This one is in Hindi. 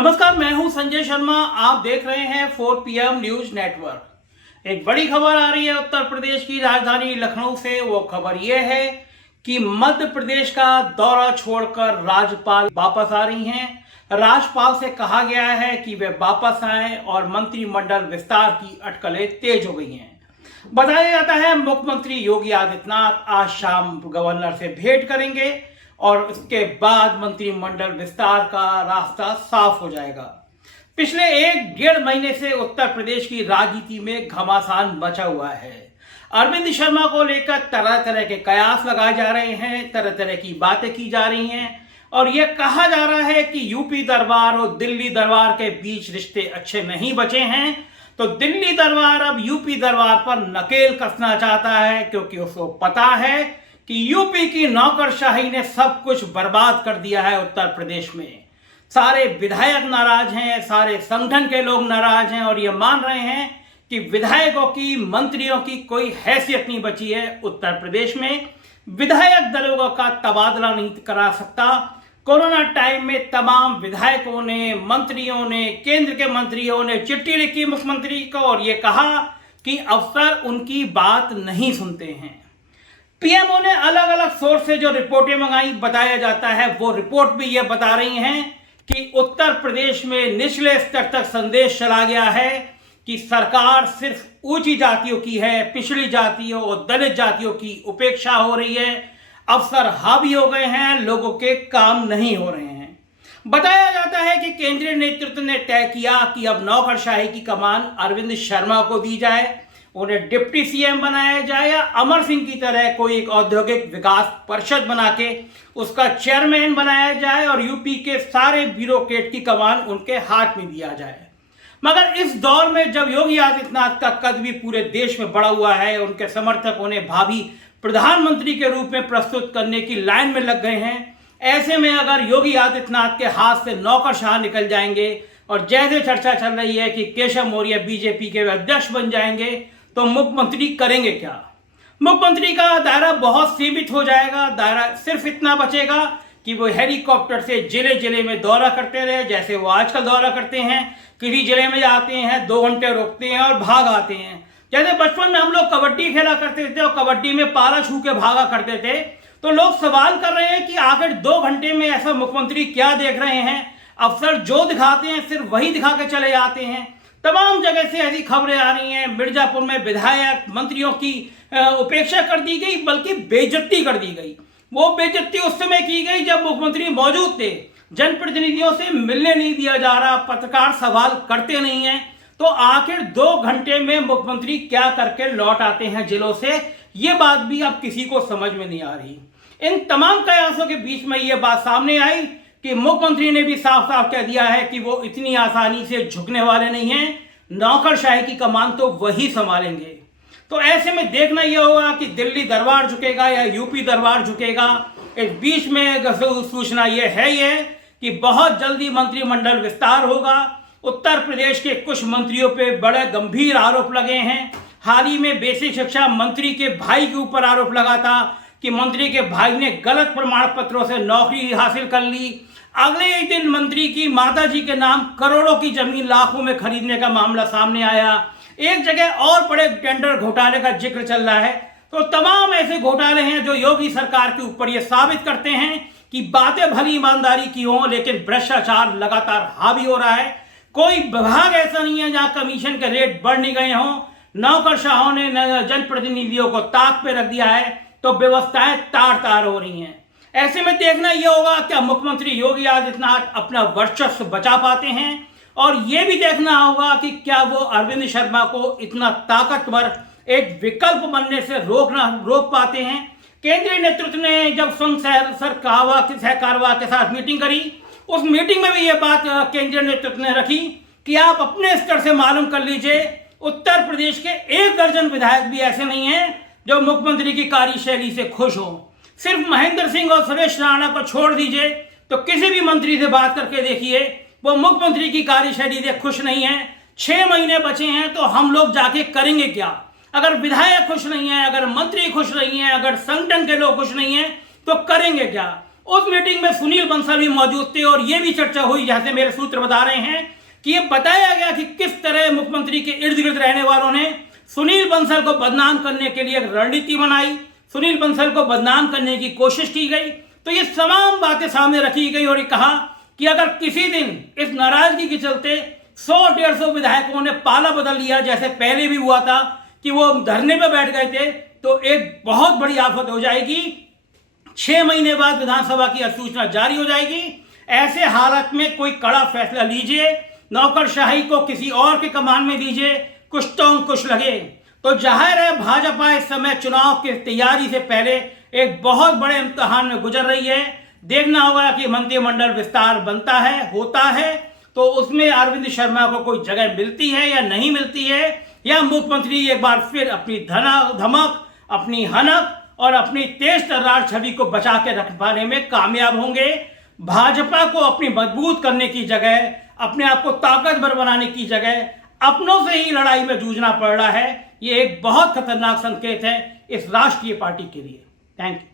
नमस्कार, मैं हूं संजय शर्मा। आप देख रहे हैं 4 PM न्यूज नेटवर्क। एक बड़ी खबर आ रही है उत्तर प्रदेश की राजधानी लखनऊ से। वो खबर यह है कि मध्य प्रदेश का दौरा छोड़कर राज्यपाल वापस आ रही हैं। राज्यपाल से कहा गया है कि वे वापस आएं और मंत्रिमंडल विस्तार की अटकलें तेज हो गई हैं। बताया जाता है मुख्यमंत्री योगी आदित्यनाथ आज शाम गवर्नर से भेंट करेंगे और उसके बाद मंत्रिमंडल विस्तार का रास्ता साफ हो जाएगा। पिछले 1-1.5 महीने से उत्तर प्रदेश की राजनीति में घमासान मचा हुआ है। अरविंद शर्मा को लेकर तरह तरह के कयास लगाए जा रहे हैं, तरह तरह की बातें की जा रही हैं और यह कहा जा रहा है कि यूपी दरबार और दिल्ली दरबार के बीच रिश्ते अच्छे नहीं बचे हैं, तो दिल्ली दरबार अब यूपी दरबार पर नकेल कसना चाहता है, क्योंकि उसको पता है कि यूपी की नौकरशाही ने सब कुछ बर्बाद कर दिया है। उत्तर प्रदेश में सारे विधायक नाराज हैं, सारे संगठन के लोग नाराज हैं और ये मान रहे हैं कि विधायकों की, मंत्रियों की कोई हैसियत नहीं बची है। उत्तर प्रदेश में विधायक दलों का तबादला नहीं करा सकता। कोरोना टाइम में तमाम विधायकों ने, मंत्रियों ने, केंद्र के मंत्रियों ने चिट्ठी लिखी मुख्यमंत्री को और ये कहा कि अफसर उनकी बात नहीं सुनते हैं। पीएमओ ने अलग अलग सोर्स से जो रिपोर्टें मंगाई, बताया जाता है वो रिपोर्ट भी ये बता रही हैं कि उत्तर प्रदेश में निचले स्तर तक संदेश चला गया है कि सरकार सिर्फ ऊंची जातियों की है, पिछड़ी जातियों और दलित जातियों की उपेक्षा हो रही है। अफसर हावी हो गए हैं, लोगों के काम नहीं हो रहे हैं। बताया जाता है कि केंद्रीय नेतृत्व ने तय किया कि अब नौकरशाही की कमान अरविंद शर्मा को दी जाए, उन्हें डिप्टी सीएम बनाया जाए या अमर सिंह की तरह कोई एक औद्योगिक विकास परिषद बना के उसका चेयरमैन बनाया जाए और यूपी के सारे ब्यूरोक्रेट की कमान उनके हाथ में दिया जाए। मगर इस दौर में जब योगी आदित्यनाथ का कद भी पूरे देश में बढ़ा हुआ है, उनके समर्थक उन्हें भावी प्रधानमंत्री के रूप में प्रस्तुत करने की लाइन में लग गए हैं, ऐसे में अगर योगी आदित्यनाथ के हाथ से नौकरशाह निकल जाएंगे और जैसे चर्चा चल रही है कि केशव मौर्य बीजेपी के अध्यक्ष बन जाएंगे, तो मुख्यमंत्री करेंगे क्या? मुख्यमंत्री का दायरा बहुत सीमित हो जाएगा। दायरा सिर्फ इतना बचेगा कि वो हेलीकॉप्टर से जिले जिले में दौरा करते रहे, जैसे वो आजकल दौरा करते हैं। किसी जिले में जाते हैं, 2 घंटे रुकते हैं और भाग आते हैं। जैसे बचपन में हम लोग कबड्डी खेला करते थे और कबड्डी में पाला छू के भागा करते थे, तो लोग सवाल कर रहे हैं कि आखिर 2 घंटे में ऐसा मुख्यमंत्री क्या देख रहे हैं? अफसर जो दिखाते हैं सिर्फ वही दिखा के चले जाते हैं। तमाम जगह से ऐसी खबरें आ रही हैं। मिर्जापुर में विधायक मंत्रियों की उपेक्षा कर दी गई, बल्कि बेइज्जती कर दी गई। वो बेइज्जती उस समय की गई जब मुख्यमंत्री मौजूद थे। जनप्रतिनिधियों से मिलने नहीं दिया जा रहा, पत्रकार सवाल करते नहीं हैं, तो आखिर 2 घंटे में मुख्यमंत्री क्या करके लौट आते हैं जिलों से, ये बात भी अब किसी को समझ में नहीं आ रही। इन तमाम कयासों के बीच में ये बात सामने आई कि मुख्यमंत्री ने भी साफ साफ कह दिया है कि वो इतनी आसानी से झुकने वाले नहीं हैं, नौकरशाही की कमान तो वही संभालेंगे। तो ऐसे में देखना यह होगा कि दिल्ली दरबार झुकेगा या यूपी दरबार झुकेगा। इस बीच में सूचना यह है कि बहुत जल्दी मंत्रिमंडल विस्तार होगा। उत्तर प्रदेश के कुछ मंत्रियों पे बड़े गंभीर आरोप लगे हैं। हाल ही में बेसिक शिक्षा मंत्री के भाई के ऊपर आरोप लगा था कि मंत्री के भाई ने गलत प्रमाण पत्रों से नौकरी हासिल कर ली। अगले ही दिन मंत्री की माताजी के नाम करोड़ों की जमीन लाखों में खरीदने का मामला सामने आया। एक जगह और बड़े टेंडर घोटाले का जिक्र चल रहा है। तो तमाम ऐसे घोटाले हैं जो योगी सरकार के ऊपर ये साबित करते हैं कि बातें भली ईमानदारी की हों, लेकिन भ्रष्टाचार लगातार हावी हो रहा है। कोई विभाग ऐसा नहीं है जहां कमीशन के रेट बढ़ नहीं गए हों। नौकरशाहों ने जनप्रतिनिधियों को ताक पे रख दिया है, तो व्यवस्थाएं तार तार हो रही हैं। ऐसे में देखना यह होगा क्या मुख्यमंत्री योगी आदित्यनाथ अपना वर्चस्व बचा पाते हैं, और यह भी देखना होगा कि क्या वो अरविंद शर्मा को इतना ताकतवर एक विकल्प बनने से रोक पाते हैं। केंद्रीय नेतृत्व ने जब सर कारवा के साथ मीटिंग करी, उस मीटिंग में भी यह बात केंद्रीय नेतृत्व ने रखी कि आप अपने स्तर से मालूम कर लीजिए, उत्तर प्रदेश के 1 दर्जन विधायक भी ऐसे नहीं हैं जो मुख्यमंत्री की कार्यशैली से खुश हो। सिर्फ महेंद्र सिंह और सुरेश राणा को छोड़ दीजिए, तो किसी भी मंत्री से बात करके देखिए, वो मुख्यमंत्री की कार्यशैली से खुश नहीं है। 6 महीने बचे हैं, तो हम लोग जाके करेंगे क्या? अगर विधायक खुश नहीं है, अगर मंत्री खुश नहीं है, अगर संगठन के लोग खुश नहीं है, तो करेंगे क्या? उस मीटिंग में सुनील बंसल भी मौजूद थे और यह भी चर्चा हुई, जैसे मेरे सूत्र बता रहे हैं कि यह बताया गया कि किस तरह मुख्यमंत्री के इर्द गिर्द रहने वालों ने सुनील बंसल को बदनाम करने के लिए एक रणनीति बनाई, सुनील बंसल को बदनाम करने की कोशिश की गई। तो ये तमाम बातें सामने रखी गई और ये कहा कि अगर किसी दिन इस नाराजगी के चलते 100-150 विधायकों ने पाला बदल लिया, जैसे पहले भी हुआ था कि वो धरने पर बैठ गए थे, तो एक बहुत बड़ी आफत हो जाएगी। 6 महीने बाद विधानसभा की अधिसूचना जारी हो जाएगी। ऐसे हालत में कोई कड़ा फैसला लीजिए, नौकरशाही को किसी और के कमान में दीजिए, कुछ तो अंकुश लगे। तो जाहिर है भाजपा इस समय चुनाव की तैयारी से पहले एक बहुत बड़े इम्तिहान में गुजर रही है। देखना होगा कि मंत्रिमंडल विस्तार बनता है, होता है, तो उसमें अरविंद शर्मा को कोई जगह मिलती है या नहीं मिलती है, या मुख्यमंत्री एक बार फिर अपनी धमक, अपनी हनक और अपनी तेज तर्रार छवि को बचा के रख पाने में कामयाब होंगे। भाजपा को अपनी मजबूत करने की जगह, अपने आप को ताकतवर बनाने की जगह अपनों से ही लड़ाई में जूझना पड़ रहा है। ये एक बहुत खतरनाक संकेत है इस राष्ट्रीय पार्टी के लिए। Thank you.